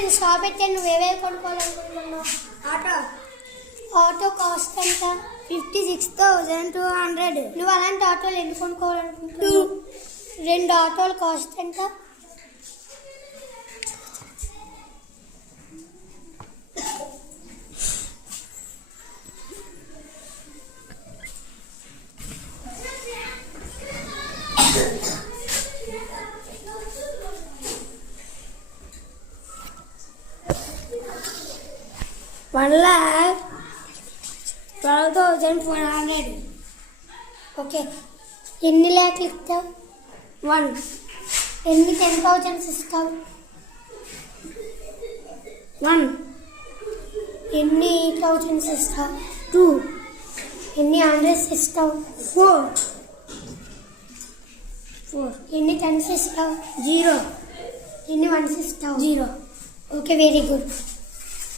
ఇది షాప్ అయితే నువ్వేవే కొనుక్కోవాలనుకుంటున్నావు? ఆటో కాస్ట్ ఎంత? 56,200. నువ్వు అలాంటి ఆటోలు ఎన్ని కొనుక్కోవాలనుకుంటున్నావు? 2 ఆటోలు కాస్ట్ ఎంత? $1,12,400. ఓకే, ఎన్ని ల్యాక్లు ఇస్తావు? 1. ఎన్ని 10,000 ఇస్తావు? 1. ఎన్ని 8,000 ఇస్తావు? 2. ఎన్ని 100s ఇస్తావు? 4. ఎన్ని 10s ఇస్తావు? 0. ఎన్ని 1s ఇస్తావు? 0. Okay, very good.